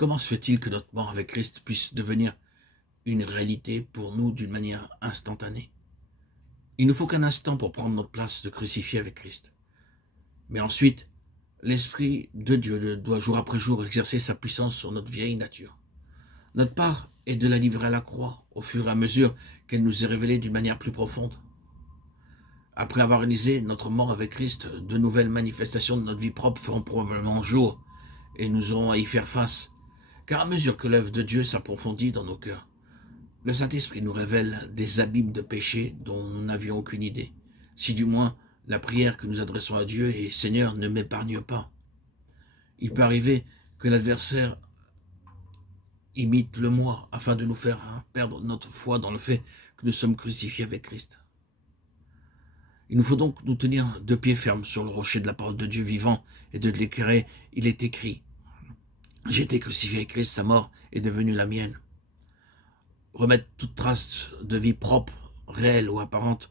Comment se fait-il que notre mort avec Christ puisse devenir une réalité pour nous d'une manière instantanée? Il ne faut qu'un instant pour prendre notre place de crucifié avec Christ. Mais ensuite, l'Esprit de Dieu doit jour après jour exercer sa puissance sur notre vieille nature. Notre part est de la livrer à la croix au fur et à mesure qu'elle nous est révélée d'une manière plus profonde. Après avoir réalisé notre mort avec Christ, de nouvelles manifestations de notre vie propre feront probablement jour et nous aurons à y faire face. Car à mesure que l'œuvre de Dieu s'approfondit dans nos cœurs, le Saint-Esprit nous révèle des abîmes de péché dont nous n'avions aucune idée. Si du moins la prière que nous adressons à Dieu est « Seigneur, ne m'épargne pas ». Il peut arriver que l'adversaire imite le moi afin de nous faire perdre notre foi dans le fait que nous sommes crucifiés avec Christ. Il nous faut donc nous tenir de pied fermes sur le rocher de la parole de Dieu vivant et de l'éclairer. Il est écrit « J'ai été crucifié avec Christ, sa mort est devenue la mienne ». Remettre toute trace de vie propre, réelle ou apparente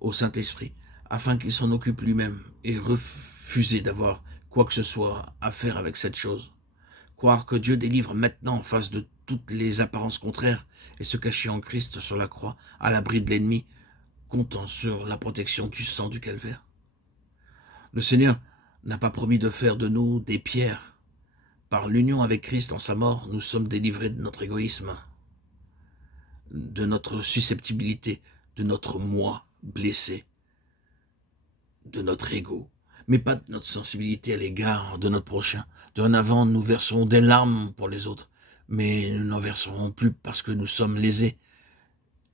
au Saint-Esprit, afin qu'il s'en occupe lui-même et refuser d'avoir quoi que ce soit à faire avec cette chose. Croire que Dieu délivre maintenant en face de toutes les apparences contraires et se cacher en Christ sur la croix, à l'abri de l'ennemi, comptant sur la protection du sang du calvaire. Le Seigneur n'a pas promis de faire de nous des pierres. Par l'union avec Christ en sa mort, nous sommes délivrés de notre égoïsme, de notre susceptibilité, de notre moi blessé, de notre ego, mais pas de notre sensibilité à l'égard de notre prochain. Dorénavant, nous verserons des larmes pour les autres, mais nous n'en verserons plus parce que nous sommes lésés.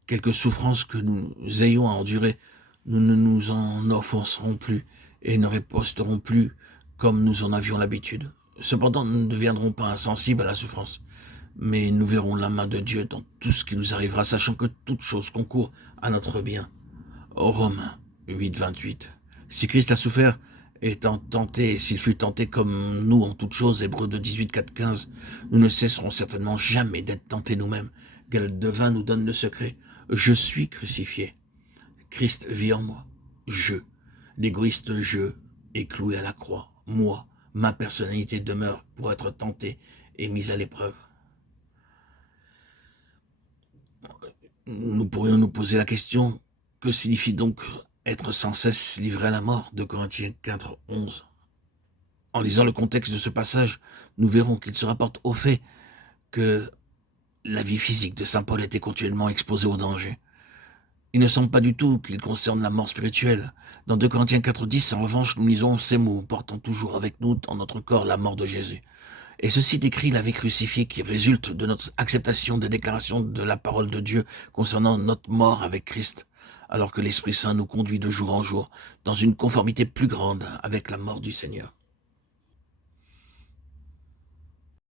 Quelque souffrance que nous ayons à endurer, nous ne nous en offenserons plus et ne riposterons plus comme nous en avions l'habitude. Cependant, nous ne deviendrons pas insensibles à la souffrance, mais nous verrons la main de Dieu dans tout ce qui nous arrivera, sachant que toute chose concourt à notre bien. Romains 8, 28. Si Christ a souffert, étant tenté, et s'il fut tenté comme nous en toutes choses, Hébreux de 18, 4, 15, nous ne cesserons certainement jamais d'être tentés nous-mêmes. Galate 2:20 nous donne le secret. Je suis crucifié. Christ vit en moi. Je, l'égoïste je, est cloué à la croix. Moi, ma personnalité demeure pour être tentée et mise à l'épreuve. Nous pourrions nous poser la question, que signifie donc être sans cesse livré à la mort, de Corinthiens 4, 11. En lisant le contexte de ce passage, nous verrons qu'il se rapporte au fait que la vie physique de saint Paul était continuellement exposée au danger. Il ne semble pas du tout qu'il concerne la mort spirituelle. Dans 2 Corinthiens 4, 10, en revanche, nous lisons ces mots, portant toujours avec nous dans notre corps la mort de Jésus. Et ceci décrit la vie crucifiée qui résulte de notre acceptation des déclarations de la parole de Dieu concernant notre mort avec Christ, alors que l'Esprit Saint nous conduit de jour en jour dans une conformité plus grande avec la mort du Seigneur.